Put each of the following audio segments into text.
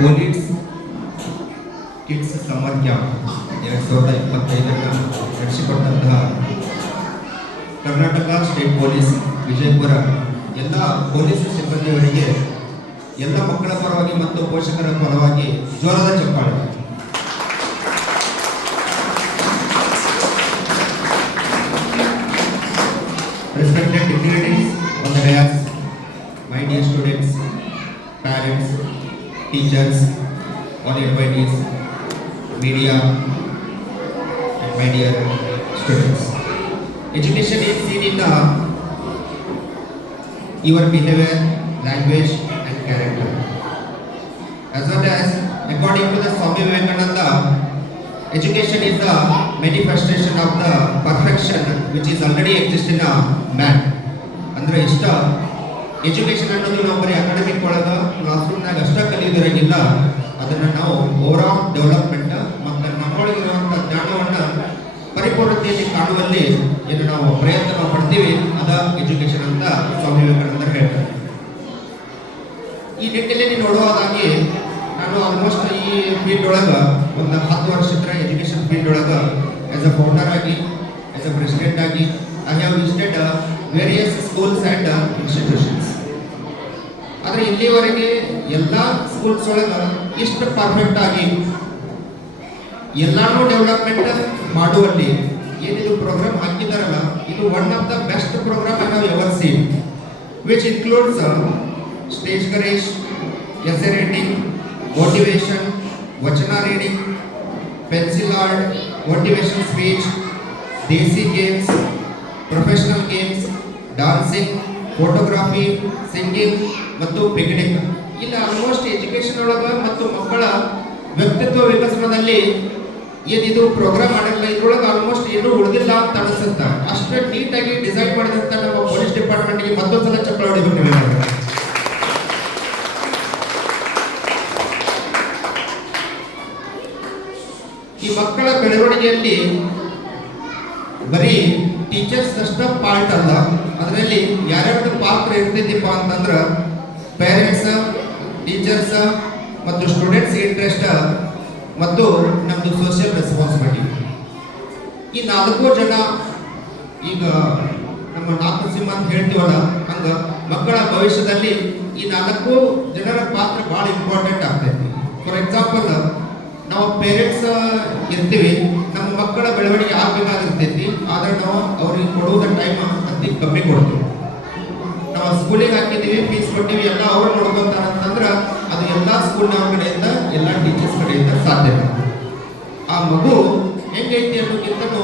Police kids summer camp 2025 ನಡೆಸಿಕೊಟ್ಟಂತಹ Karnataka state police Vijayapura ಎಲ್ಲ police ಸಿಬ್ಬಂದಿಯವರಿಗೆ ಎಲ್ಲ ಮಕ್ಕಳ ಪರವಾಗಿ ಮತ್ತು ಪೋಷಕರ ಪರವಾಗಿ ಜೋರಾದ ಚಪ್ಪಾಳೆ. Respected dignitaries on the dais, my dear students, parents, teachers, all invitees, media, and my dear students. Education is seen in your behavior, language, and character. As well as, according to the Swami Vivekananda, education is the manifestation of the perfection which is already exist in a man. ಅಂದ್ರೆ ಇಷ್ಟ education ಅನ್ನೋದು ನಾವು ಬರೀ academic ಒಳಗ class ರೂಮ್ನಾಗ ಅಷ್ಟ ಕಲಿಯೋದಿರಂಗಿಲ್ಲ, ಅದನ್ನ ನಾವು over all development ಮತ್ತು ನಮ್ಮೊಳಗಿರುವಂಥ ಜ್ಞಾನವನ್ನ ಪರಿಪೂರ್ಣತೆಯಲ್ಲಿ ಕಾಣುವಲ್ಲಿ ಏನು ನಾವು ಪ್ರಯತ್ನ ಪಡ್ತೀವಿ ಅದ ಎಜುಕೇಶನ್ ಅಂತ ಸ್ವಾಮಿ ವಿವೇಕಾನಂದರು ಹೇಳ್ತಾರೆ. ಈ ನಿಟ್ಟಿನಲ್ಲಿ ನೋಡುವುದಾಗಿ ನಾನು ಆಲ್ಮೋಸ್ಟ್ ಈ ಫೀಲ್ಡ್ ಒಳಗೆ ಒಂದು 10 ವರ್ಷದ ಎಜುಕೇಶನ್ ಫೀಲ್ಡ್ ಒಳಗೆ ಆಸ್ ಅ ಫೌಂಡರ್ ಆಗಿ, ಆಸ್ ಅ ಪ್ರೆಸಿಡೆಂಟ್ ಆಗಿ I have visited various schools and institutions. ಆದರೆ ಇಲ್ಲಿವರೆಗೆ ಎಲ್ಲ ಸ್ಕೂಲ್ಸ್ ಒಳಗೆ ಇಷ್ಟು ಪರ್ಫೆಕ್ಟ್ ಆಗಿ ಎಲ್ಲಾನು ಡೆವಲಪ್ಮೆಂಟ್ ಮಾಡುವಲ್ಲಿ ಏನಿದು ಪ್ರೋಗ್ರಾಮ್ ಹಾಕಿದಾರಲ್ಲ, ಇದು one of the best programme I have ever seen, which includes stage courage, essay writing, motivation, vachana reading, pencil art, motivation speech, desi games, professional games, dancing, photography, singing ಮತ್ತು picnic. ಇಲ್ಲಿ almost education ಒಳಗ ಮತ್ತು ಮಕ್ಕಳ ವ್ಯಕ್ತಿತ್ವ ವಿಕಸನದಲ್ಲಿ ಏನಿದು program ಮಾಡಿರಲ್ಲ, ಇದ್ರೊಳಗೆ almost ಏನೂ ಉಳಿದಿಲ್ಲ ಅಂತ ಅನಿಸುತ್ತೆ. ಅಷ್ಟು ನೀಟಾಗಿ ಡಿಸೈನ್ ಮಾಡಿದಂಥ ನಮ್ಮ ಪೊಲೀಸ್ ಡಿಪಾರ್ಟ್ಮೆಂಟ್ಗೆ ಮತ್ತೊಂದ್ಸಲ ಚಪ್ಪಳ ಹೊಡಿಬೇಕು ನೀವು. ಈ ಮಕ್ಕಳ ಬೆಳವಣಿಗೆಯಲ್ಲಿ ಬರೀ ಟೀಚರ್ಸ್ ಅಷ್ಟ ಪಾರ್ಟ್ ಅಲ್ಲ, ಅದರಲ್ಲಿ ಯಾರ್ಯಾರ್ದು ಪಾತ್ರ ಇರ್ತೈತಿಪ್ಪ ಅಂತಂದ್ರೆ ಪೇರೆಂಟ್ಸ್, ಟೀಚರ್ಸ್ ಮತ್ತು ಸ್ಟೂಡೆಂಟ್ಸ್ ಇಂಟ್ರೆಸ್ಟ್ ಮತ್ತು ನಮ್ಮದು ಸೋಷಿಯಲ್ ರೆಸ್ಪಾನ್ಸಿಬಿಲಿಟಿ. ಈ 4 ಜನ ಈಗ ನಮ್ಮ 4 ಸಿಂಹ ಅಂತ ಹೇಳ್ತೀವಲ್ಲ, ಹಂಗೆ ಮಕ್ಕಳ ಭವಿಷ್ಯದಲ್ಲಿ ಈ 4 ಜನರ ಪಾತ್ರ ಭಾಳ ಇಂಪಾರ್ಟೆಂಟ್ ಆಗ್ತೈತಿ. ಫಾರ್ ಎಕ್ಸಾಂಪಲ್, ನಾವು ಪೇರೆಂಟ್ಸ್ ಇರ್ತೀವಿ, ನಮ್ಮ ಮಕ್ಕಳ ಬೆಳವಣಿಗೆ ಆಗಬೇಕಾಗಿರ್ತೈತಿ, ಆದರೆ ನಾವು ಅವ್ರಿಗೆ ಕೊಡುವುದ ಟೈಮ್ ಅತಿ ಕಮ್ಮಿ ಕೊಡ್ತೀವಿ. ನಾವು ಸ್ಕೂಲಿಗೆ ಹಾಕಿದ್ದೀವಿ, ಫೀಸ್ ಕೊಟ್ಟಿವಿ, ಎಲ್ಲ ಅವ್ರು ನೋಡ್ಕೊತಾರೆ ಅಂತಂದ್ರೆ ಅದು ಎಲ್ಲ ಸ್ಕೂಲ್ನವ್ರ ಕಡೆಯಿಂದ, ಎಲ್ಲ ಟೀಚರ್ಸ್ ಕಡೆಯಿಂದ ಸಾಧ್ಯ. ಆ ಮಗು ಹೆಂಗೈತಿ ಅನ್ನೋಕ್ಕಿಂತನೂ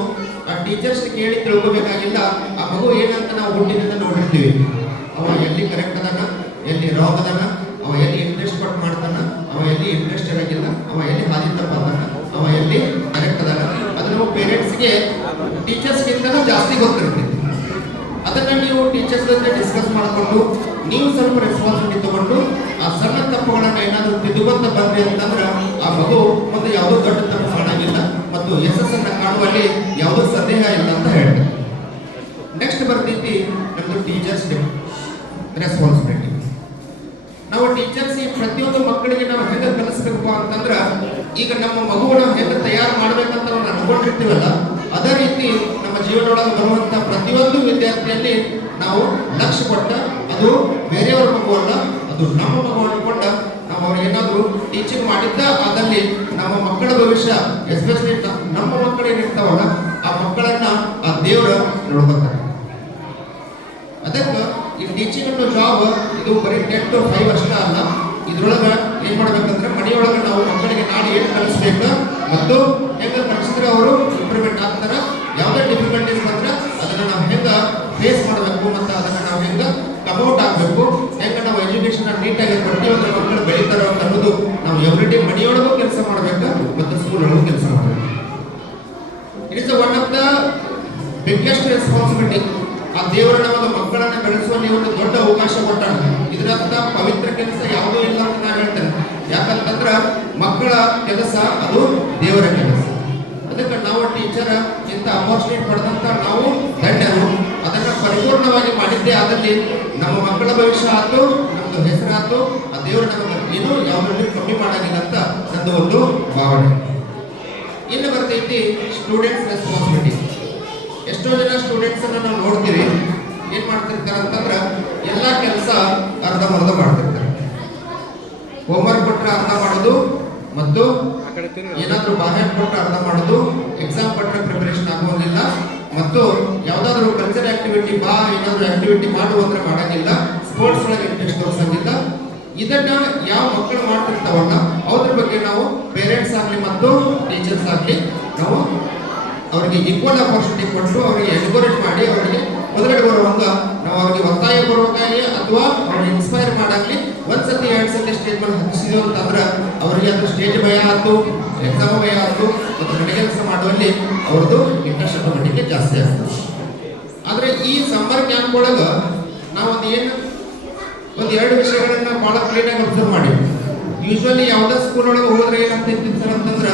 ಆ ಟೀಚರ್ಸ್ ಕೇಳಿ ತಿಳ್ಕೊಬೇಕಾಗಿಲ್ಲ. ಆ ಮಗು ಏನಂತ ನಾವು ಹುಟ್ಟಿನಿಂದ ನೋಡಿರ್ತೀವಿ, ಅವ ಎಲ್ಲಿ ಕರೆಕ್ಟ್ ಅದಾನ, ಎಲ್ಲಿ ರಾಂಗ್ ಅದಾನ, ಅವ ಎಲ್ಲಿ ಇಂಟ್ರೆಸ್ಟ್ ಪಟ್ಟು ಮಾಡ್ತಾನ, ಅವ ಎಲ್ಲಿ ಇಂಟ್ರೆಸ್ಟ್ ಇರೋಂಗಿಲ್ಲ, ಅವ ಎಲ್ಲಿ ಹಾದಿ ತಪ್ಪಾದಾನ, ಅವ ಎಲ್ಲಿ ಕರೆಕ್ಟ್ ಅದಾನ, ಅದು ನಾವು ಪೇರೆಂಟ್ಸ್ಗೆ ಟೀಚರ್ಸ್ಗಿಂತಲೂ ಜಾಸ್ತಿ ಗೊತ್ತಿರ್ತೈತಿ. ಅದನ್ನು ನೀವು ಟೀಚರ್ಸ್ ಜೊತೆ ಡಿಸ್ಕಸ್ ಮಾಡಿಕೊಂಡು ನೀವು ಸ್ವಲ್ಪ ರೆಸ್ಪಾನ್ಸಿಬಿಲಿಟಿ ತಗೊಂಡು ಆ ಸಣ್ಣ ತಪ್ಪುಗಳನ್ನು ಏನಾದರೂ ತಿದ್ದುಕೊಂತ ಬಂದ್ರಿ ಅಂತಂದ್ರೆ ಆ ಮಗು ಒಂದು ಯಾವುದೋ ದೊಡ್ಡ ತಪ್ಪು ಕಾಣಂಗಿಲ್ಲ ಮತ್ತು ಯಶಸ್ಸನ್ನು ಕಾಣುವಲ್ಲಿ ಯಾವುದೋ ಸಂದೇಹ ಇಲ್ಲ ಅಂತ ಹೇಳ್ತಾರೆ. ನೆಕ್ಸ್ಟ್ ಬರ್ತೈತಿ ನಮ್ಮದು ಟೀಚರ್ಸ್ ರೆಸ್ಪಾನ್ಸಿಬಿಲಿಟಿ. ನಾವು ಟೀಚರ್ಸ್ ಈ ಪ್ರತಿಯೊಂದು ಮಕ್ಕಳಿಗೆ ನಾವು ಹೆಂಗೆ ಕಲಿಸ್ಬೇಕು ಅಂತಂದ್ರೆ, ಈಗ ನಮ್ಮ ಮಗುವನ್ನ ಹೆಂಗೆ ತಯಾರು ಮಾಡ್ಬೇಕಂತ ನಾವು ಅನ್ಕೊಂಡಿರ್ತೀವಲ್ಲ, ಅದೇ ರೀತಿ ನಮ್ಮ ಜೀವನದೊಳಗೆ ಬರುವಂಥ ಪ್ರತಿಯೊಂದು ವಿದ್ಯಾರ್ಥಿಯಲ್ಲಿ ನಾವು ಲಕ್ಷ್ಯ ಕೊಟ್ಟ, ಅದು ಬೇರೆಯವರ ಮಗು ಅಲ್ಲ, ಅದು ನಮ್ಮ ಮಗು ಅನ್ಕೊಂಡ ನಾವು ಅವ್ರಿಗೆ ಏನಾದರೂ ಟೀಚಿಂಗ್ ಮಾಡಿದ್ದ ಅದಲ್ಲಿ ನಮ್ಮ ಮಕ್ಕಳ ಭವಿಷ್ಯ, ಎಸ್ಪೆಷಲಿ ನಮ್ಮ ಮಕ್ಕಳು ಏನಿರ್ತಾವಲ್ಲ ಆ ಮಕ್ಕಳನ್ನ ಆ ದೇವರ ನೋಡ್ಕೊತಾರೆ. ಅದಕ್ಕೆ ಈ ಟೀಚಿಂಗ್ ಅನ್ನೋ ಜಾಬ್ ಇದು ಬರೀ 10 to 5 ಅಷ್ಟ ಅಲ್ಲ. ಇದ್ರೊಳಗೆ ಏನು ಮಾಡ್ಬೇಕಂದ್ರೆ ಮನೆಯೊಳಗೆ ನಾವು ಮಕ್ಕಳಿಗೆ ನಾಳೆ ಏನು ಕಲಿಸ್ಬೇಕು ಮತ್ತು ಹೆಂಗೆ ಕಲಿಸಿದ್ರೆ ಅವರು ಇಂಪ್ರೂವ್ಮೆಂಟ್ ಆಗ್ತಾರೆ, ಯಾವುದೇ ಡಿಫಿಕಲ್ಟೀಸ್ ಬಂದ್ರೆ ಅದನ್ನು ನಾವು ಹೆಂಗೆ ಫೇಸ್ ಮಾಡಬೇಕು ಮತ್ತು ಅದನ್ನು ನಾವು ಹೆಂಗೆ ಕಮೌಟ್ ಆಗಬೇಕು, ಹೆಂಗೆ ನಾವು ಎಜುಕೇಶನ್ ನೀಟಾಗಿ ಪ್ರತಿಯೊಂದು ಮಕ್ಕಳು ಬೆಳೀತಾರೆ ಅಂತ ಅನ್ನೋದು ನಾವು ಎವ್ರಿ ಡೇ ಮನೆಯೊಳಗೂ ಕೆಲಸ ಮಾಡಬೇಕು ಮತ್ತು ಸ್ಕೂಲ್ ಒಳಗೂ ಕೆಲಸ ಮಾಡಬೇಕು. It is one of the biggest responsibility. ಆ ದೇವರು ನಮಗೆ ಮಕ್ಕಳನ್ನ ಬೆಳೆಸುವಲ್ಲಿ ಒಂದು ದೊಡ್ಡ ಅವಕಾಶ ಕೊಟ್ಟಾನ. ಇದರರ್ಥ ಪವಿತ್ರ ಕೆಲಸ ಯಾವುದೂ ಇಲ್ಲ ಅಂತ ನಾನು ಹೇಳ್ತೇನೆ. ಯಾಕಂತಂದ್ರೆ ಮಕ್ಕಳ ಕೆಲಸ ಅದು ದೇವರ ಕೆಲಸ. ಅದಕ್ಕೆ ನಾವು ಟೀಚರ್ ಇಂಥ ಅಪರ್ಚುನಿಟಿ ಪಡೆದಂತ ನಾವು ಧನ್ಯರು. ಅದನ್ನು ಪರಿಪೂರ್ಣವಾಗಿ ಮಾಡಿದ್ದೇ ಆದಲ್ಲಿ ನಮ್ಮ ಮಕ್ಕಳ ಭವಿಷ್ಯ ಆಯ್ತು, ನಮ್ಮದು ಹೆಸರಾಯ್ತು, ಆ ದೇವರು ನಮಗೆ ಏನು ಯಾವುದರಲ್ಲಿ ಕಮ್ಮಿ ಮಾಡಂಗಿಲ್ಲ ಅಂತ ನಂದು ಒಂದು ಭಾವನೆ. ಇನ್ನು ಬರ್ತೈತಿ ಸ್ಟೂಡೆಂಟ್ಸ್ ರೆಸ್ಪಾನ್ಸಿಬಿಲಿಟಿ. ಎಷ್ಟೋ ಜನ ಸ್ಟೂಡೆಂಟ್ಸ್ ಅನ್ನ ನಾವು ನೋಡ್ತೀವಿ, ಏನ್ ಮಾಡ್ತಿರ್ತಾರೆ ಅಂತಂದ್ರ ಎಲ್ಲ ಕೆಲಸ ಅರ್ಧಂಬರ್ಧ ಮಾಡ್ತಿರ್ತಾರೆ. ಹೋಮ್ವರ್ಕ್ ಕೊಟ್ಟರೆ ಅರ್ಧ ಮಾಡೋದು, ಮತ್ತು ಏನಾದ್ರೂ ಬಾಹ್ಯ ಕೊಟ್ಟರೆ ಅರ್ಧ ಮಾಡೋದು, ಎಕ್ಸಾಮ್ ಕೊಟ್ಟರೆ ಪ್ರಿಪರೇಷನ್ ಆಗುವಂಗಿಲ್ಲ, ಮತ್ತು ಯಾವ್ದಾದ್ರು ಕಲ್ಚರ್ ಆಕ್ಟಿವಿಟಿ ಏನಾದ್ರು ಆಕ್ಟಿವಿಟಿ ಮಾಡುವಂದ್ರೆ ಮಾಡಂಗಿಲ್ಲ, ಸ್ಪೋರ್ಟ್ಸ್ ಒಳಗೆ ಇಂಟ್ರೆಸ್ಟ್ ತೋರಿಸಂಗಿಲ್ಲ. ಇದನ್ನ ಯಾವ ಮಕ್ಕಳು ಮಾಡ್ತಿರ್ತಾವಲ್ಲ ಅವ್ರ ಬಗ್ಗೆ ನಾವು ಪೇರೆಂಟ್ಸ್ ಆಗಲಿ ಮತ್ತು ಟೀಚರ್ಸ್ ಆಗಲಿ ನಾವು ಅವರಿಗೆ ಈಕ್ವಲ್ ಅಪರ್ಚುನಿಟಿ ಕೊಟ್ಟು ಅವರಿಗೆ ಎನ್ಕರೇಜ್ ಮಾಡಿ ಅವರಿಗೆ ಮೊದಲೇ ಬರುವಾಗ ನಾವು ಅವರಿಗೆ ಒತ್ತಾಯ ಪೂರ್ವಕವಾಗಿ ಅಥವಾ ಅವ್ರಿಗೆ ಇನ್ಸ್ಪೈರ್ ಮಾಡಾಗ್ಲಿ ಒಂದ್ಸತಿ ಎರಡು ಸತಿ ಸ್ಟೇಜ್ ಮೇಲೆ ಹತ್ತಿಸಿದ್ರು ಅಂತಂದ್ರೆ ಅವರಿಗೆ ಅದು ಸ್ಟೇಜ್ ಭಯ ಆಯ್ತು, ಎಕ್ಸಾಮ್ ಭಯ ಆಯ್ತು, ಮತ್ತು ಮನೆ ಕೆಲಸ ಮಾಡುವಲ್ಲಿ ಅವ್ರದ್ದು ಇಂಟ್ರೆಸ್ಟ್ ಆಟೋಮೆಟಿಕ್ಲಿ ಜಾಸ್ತಿ ಆಗ್ತದೆ. ಆದರೆ ಈ ಸಮ್ಮರ್ ಕ್ಯಾಂಪ್ ಒಳಗೆ ನಾವು ಒಂದು ಎರಡು ವಿಷಯಗಳನ್ನ ಬಹಳ ಕ್ಲೀನಾಗಿ ಅಬ್ಸರ್ವ್ ಮಾಡಿ. ಯೂಶ್ವಲಿ ಯಾವುದೇ ಸ್ಕೂಲ್ ಒಳಗೆ ಹೋದ್ರೆ ಏನಾಗ್ತೈತಿ ಸರ್ ಅಂತಂದ್ರೆ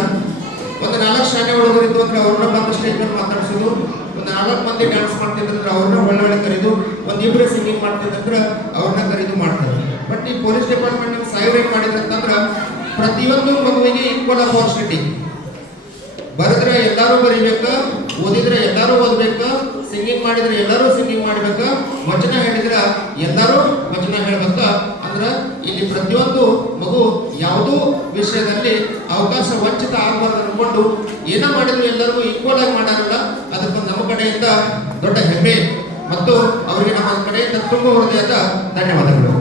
ಒಂದು 4 ಶಾಲೆ ಹುಡುಗರು ಇದ್ದು ಅಂದ್ರೆ ಅವ್ರನ್ನ ಬಂದು ಸ್ಟೇಜ್ ಮೇಲೆ ಮಾತಾಡ್ಸೋದು, ಒಂದು 4 ಮಂದಿ ಡ್ಯಾನ್ಸ್ ಮಾಡ್ತಿದ್ರೆ ಅವ್ರನ್ನ ಒಳ್ಳೆ ಕರೀದು, ಒಂದಿಬ್ಬರು ಸಿಂಗಿಂಗ್ ಮಾಡ್ತಿದ್ರೆ ಅವ್ರನ್ನ ಕರೀದು ಮಾಡ್ತಾರೆ. ಬಟ್ ಈ ಪೊಲೀಸ್ ಡಿಪಾರ್ಟ್ಮೆಂಟ್ ಸಾಯ್ವ್ ಏನ್ ಮಾಡಿದ್ರೆ ಅಂತಂದ್ರೆ ಪ್ರತಿಯೊಂದು ಮಗುವಿಗೆ ಈಕ್ವಲ್ ಅಪರ್ಚುನಿಟಿ. ಬರೆದ್ರೆ ಎಲ್ಲರೂ ಬರೀಬೇಕು, ಓದಿದ್ರೆ ಎಲ್ಲರೂ ಓದ್ಬೇಕು, ಸಿಂಗಿಂಗ್ ಮಾಡಿದ್ರೆ ಎಲ್ಲರೂ ಸಿಂಗಿಂಗ್ ಮಾಡ್ಬೇಕು, ವಚನ ಹೇಳಿದ್ರೆ ಎಲ್ಲರೂ ವಚನ ಹೇಳ್ಬೇಕ. ಅಂದ್ರೆ ಇಲ್ಲಿ ಪ್ರತಿಯೊಂದು ಮಗು ಯಾವುದೋ ವಿಷಯದಲ್ಲಿ ಅವಕಾಶ ವಂಚಿತ ಆಗಬಾರ್ದು ಅನ್ಕೊಂಡು ಏನೋ ಮಾಡಿದ್ರು ಎಲ್ಲರಿಗೂ ಈಕ್ವಲ್ ಆಗಿ ಮಾಡಾರಲ್ಲ, ಅದಕ್ಕೊಂದು ನಮ್ಮ ಕಡೆಯಿಂದ ದೊಡ್ಡ ಹೆಮ್ಮೆ ಮತ್ತು ಅವರಿಗೆ ನಮ್ಮ ಕಡೆಯಿಂದ ತುಂಬ ಹೃದಯದ ಧನ್ಯವಾದಗಳು.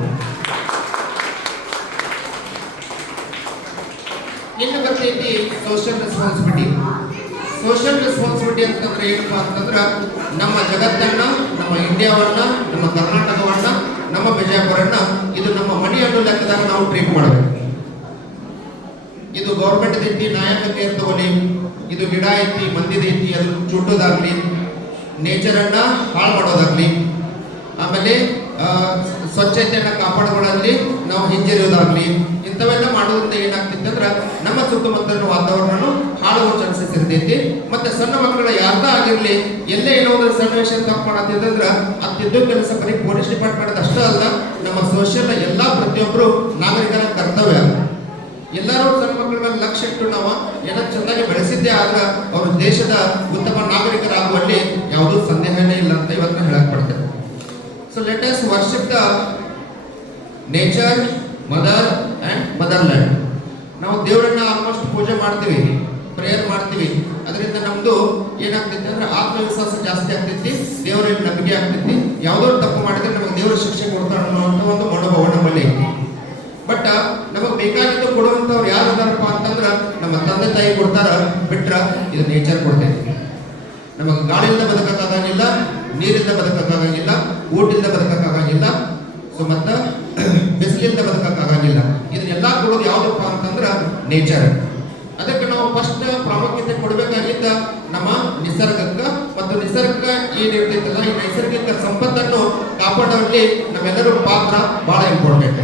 ಇನ್ನು ಬರ್ತೈತಿ ಸೋಷಿಯಲ್ ರೆಸ್ಪಾನ್ಸಿಬಿಲಿಟಿ. ಸೋಷಿಯಲ್ ರೆಸ್ಪಾನ್ಸಿಬಿಲಿಟಿ ಅಂತಂದ್ರೆ ಏನಪ್ಪಾ ಅಂತಂದ್ರೆ ನಮ್ಮ ಜಗತ್ತನ್ನ, ನಮ್ಮ ಇಂಡಿಯಾವನ್ನ, ನಮ್ಮ ಕರ್ನಾಟಕವನ್ನ, ನಮ್ಮ ಬಿಜಾಪುರನ್ನ ಇದು ನಮ್ಮ ಮನೆ ಅನ್ನೋ ಲೆಕ್ಕದಾಗ ನಾವು ಟ್ರೀಟ್ ಮಾಡಬೇಕು. ಇದು ಗೌರ್ಮೆಂಟ್ ಐತಿ, ನಾಯಕತೆ ತಗೊಳ್ಳಿ, ಇದು ಗಿಡ ಐತಿ, ಮಂದಿದೈತಿ, ಅದು ಚುಟ್ಟೋದಾಗ್ಲಿ, ನೇಚರನ್ನ ಹಾಳು ಮಾಡೋದಾಗ್ಲಿ, ಆಮೇಲೆ ಸ್ವಚ್ಛತೆಯನ್ನ ಕಾಪಾಡಿಕೊಳ್ಳಲ್ಲಿ ನಾವು ಹಿಂಜರಿಯೋದಾಗ್ಲಿ, ಇಂಥವೆಲ್ಲ ಮಾಡೋದ್ರಿಂದ ಏನಾಗ್ತಿತ್ತು ಅಂದ್ರೆ ನಮ್ಮ ಸುತ್ತಮುತ್ತಲಿನ ವಾತಾವರಣ ಹಾಳುವ ಚಾನ್ಸಸ್ ಇರ್ತೈತಿ. ಮತ್ತೆ ಸಣ್ಣ ಮಕ್ಕಳ ಯಾರ್ದ ಆಗಿರ್ಲಿ ಎಲ್ಲೇ ಏನೋ ಒಂದು ಸಣ್ಣ ವಿಷಯ ತಪ್ಪು ಮಾಡತ್ತಿದ್ರೆ ಅತ್ತಿದ್ದು ಕೆಲಸ ಬರೀ ಪೊಲೀಸ್ ಡಿಪಾರ್ಟ್ಮೆಂಟ್ ಅಷ್ಟೇ ಅಲ್ಲ, ನಮ್ಮ ಸೋಷಿಯಲ್ ಎಲ್ಲಾ ಪ್ರತಿಯೊಬ್ಬರು ನಾಗರಿಕರ ಕರ್ತವ್ಯ. ಎಲ್ಲರೂ ಸಣ್ಣ ಮಕ್ಕಳ ಮೇಲೆ ಲಕ್ಷ್ಯ ಇಟ್ಟು ನಾವು ಏನೋ ಚೆನ್ನಾಗಿ ಬೆಳೆಸಿದ್ದೇ ಆದ್ರೆ ಅವರು ದೇಶದ ಉತ್ತಮ ನಾಗರಿಕರಾಗುವಲ್ಲಿ ಯಾವುದೂ ಸಂದೇಹನೇ ಇಲ್ಲ ಅಂತ ಇವತ್ತು ಹೇಳಕ್ ಪಡ್ತೇವೆ. So let us worship the nature, mother and motherland. ನಾವು ದೇವರನ್ನ ಆಲ್ಮೋಸ್ಟ್ ಪೂಜೆ ಮಾಡ್ತೀವಿ, ಪ್ರೇಯರ್ ಮಾಡ್ತೀವಿ. ಅದರಿಂದ ನಮ್ದು ಏನಾಗ್ತೈತಿ ಅಂದ್ರೆ ಆತ್ಮವಿಶ್ವಾಸ ಜಾಸ್ತಿ ಆಗ್ತೈತಿ, ದೇವರಲ್ಲಿ ನಂಬಿಕೆ ಆಗ್ತೈತಿ. ಯಾವುದೋ ತಪ್ಪು ಮಾಡಿದ್ರೆ ನಮಗೆ ದೇವರ ಶಿಕ್ಷೆ ಕೊಡ್ತಾರೆ ಅನ್ನುವಂಥ ಒಂದು ಮನೋಭಾವ ನಮ್ಮಲ್ಲಿ ಐತಿ. ಬಟ್ ನಮಗೆ ಬೇಕಾಗಿದ್ದು ಕೊಡುವಂಥವ್ರು ಯಾರು ಅದಾರಪ್ಪ ಅಂತಂದ್ರೆ ನಮ್ಮ ತಂದೆ ತಾಯಿ ಕೊಡ್ತಾರ, ಬಿಟ್ರ ಇದು ನೇಚರ್ ಕೊಡ್ತೈತಿ. ನಮಗೆ ಗಾಳಿಯಿಂದ ಬದುಕಕ್ಕಾಗಂಗಿಲ್ಲ, ನೀರಿಂದ ಬದುಕಕ್ಕಾಗಂಗಿಲ್ಲ, ಊಟದಿಂದ ಬದುಕಕ್ಕಾಗಂಗಿಲ್ಲ, ಸೊ ಮತ್ತ ಬಿಸಿಲಿಂದ ಬದುಕಕ್ಕಾಗಂಗಿಲ್ಲ. ಇದನ್ನೆಲ್ಲ ಕೊಡೋದು ಯಾವುದಪ್ಪ ಅಂತಂದ್ರೆ ನೇಚರ್. ಅದಕ್ಕೆ ನಾವು ಫಸ್ಟ್ ಪ್ರಾಮುಖ್ಯತೆ ಕೊಡಬೇಕಾಗಿದ್ದ ನಮ್ಮ ನಿಸರ್ಗಕ್ಕೆ, ಮತ್ತು ನಿಸರ್ಗ ಏನಿರ್ತೈತಲ್ಲ ಈ ನೈಸರ್ಗಿಕ ಸಂಪತ್ತನ್ನು ಕಾಪಾಡುವಲ್ಲಿ ನಮ್ಮೆಲ್ಲರೂ ಪಾತ್ರ ಬಹಳ ಇಂಪಾರ್ಟೆಂಟ್.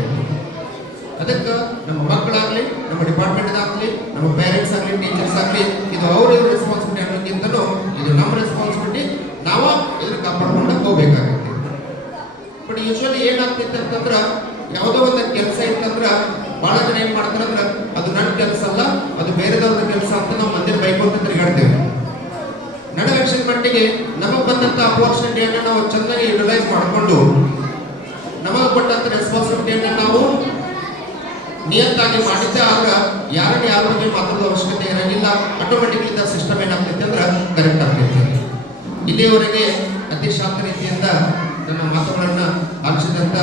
ಅದಕ್ಕೆ ನಮ್ಮ ಮಕ್ಕಳಾಗ್ಲಿ, ನಮ್ಮ ಡಿಪಾರ್ಟ್ಮೆಂಟ್ ಆಗಲಿ, ನಮ್ಮ ಪೇರೆಂಟ್ಸ್ ಆಗಲಿ, ಟೀಚರ್ಸ್ ಆಗಲಿ, ಇದು ಅವ್ರ ರೆಸ್ಪಾನ್ಸಿಬಿಲಿಟಿ ಅನ್ನೋಕ್ಕಿಂತಲೂ ಇದು ನಮ್ಮ ರೆಸ್ಪಾನ್ಸಿಬಿಲಿಟಿ. ನಾವು ಇದನ್ನ ಕಾಪಾಡ್ಕೊಂಡು ಹೋಗ್ಬೇಕಾಗುತ್ತೆ. ಬಟ್ ಯೂಶ್ವಲಿ ಏನಾಗ್ತೈತೆ ಅಂತಂದ್ರೆ ಯಾವುದೋ ಒಂದು ಕೆಲಸ ಇತ್ತಂದ್ರೆ ಬಹಳ ಜನ ಏನ್ ಮಾಡ್ತಾರಂದ್ರೆ ಅದು ನನ್ನ ಕೆಲಸ ಅಲ್ಲ, ಅದು ಬೇರೆದವ್ರ ಕೆಲಸ ಅಂತ ನಾವು ಮಂದಿರ ಬೈಕೊಂತ ತಿರುಗಾಡ್ತೇವೆ. ನನಗಕ್ಷನ್ ಮಟ್ಟಿಗೆ ನಮಗೆ ಬಂದಂತ ಅಪರ್ಚುನಿಟಿಯನ್ನು ನಾವು ಚೆನ್ನಾಗಿ ಯುಟಿಲೈಸ್ ಮಾಡಿಕೊಂಡು ನಮಗೆ ಕೊಟ್ಟಂತ ರೆಸ್ಪಾನ್ಸಿಬಿಲಿಟಿಯನ್ನು ನಾವು ನಿಯತ್ತಾಗಿ ಮಾಡಿದ್ದೆ ಆದ್ರೆ ಯಾರನ್ನ ಯಾರ ಬಗ್ಗೆ ಮಾತಾಡೋ ಅವಶ್ಯಕತೆ ಇರೋಂಗಿಲ್ಲ. ಆಟೋಮೆಟಿಕ್ಲಿ ದ ಸಿಸ್ಟಮ್ ಏನಾಗ್ತೈತೆ ಅಂದ್ರೆ ಕರೆಕ್ಟ್ ಆಗ್ತೈತೆ. ಇಲ್ಲಿಯವರೆಗೆ ಅತಿ ಶಾಂತ ರೀತಿಯಿಂದ ನನ್ನ ಮಾತುಗಳನ್ನು ಆಲಿಸಿದಂತ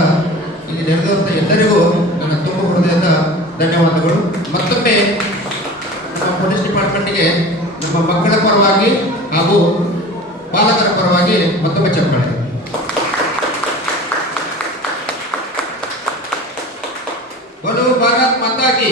ಇಲ್ಲಿ ನೆರೆದಂತ ಎಲ್ಲರಿಗೂ ನನ್ನ ತುಂಬ ಹೃದಯದ ಧನ್ಯವಾದಗಳು. ಮತ್ತೊಮ್ಮೆ ನಮ್ಮ ಪೊಲೀಸ್ ಡಿಪಾರ್ಟ್ಮೆಂಟ್ಗೆ ನಮ್ಮ ಮಕ್ಕಳ ಪರವಾಗಿ ಹಾಗೂ ಪಾಲಕರ ಪರವಾಗಿ ಮತ್ತೊಮ್ಮೆ ಚಪ್ಪಾಳೆ. बोलो भारत माता की।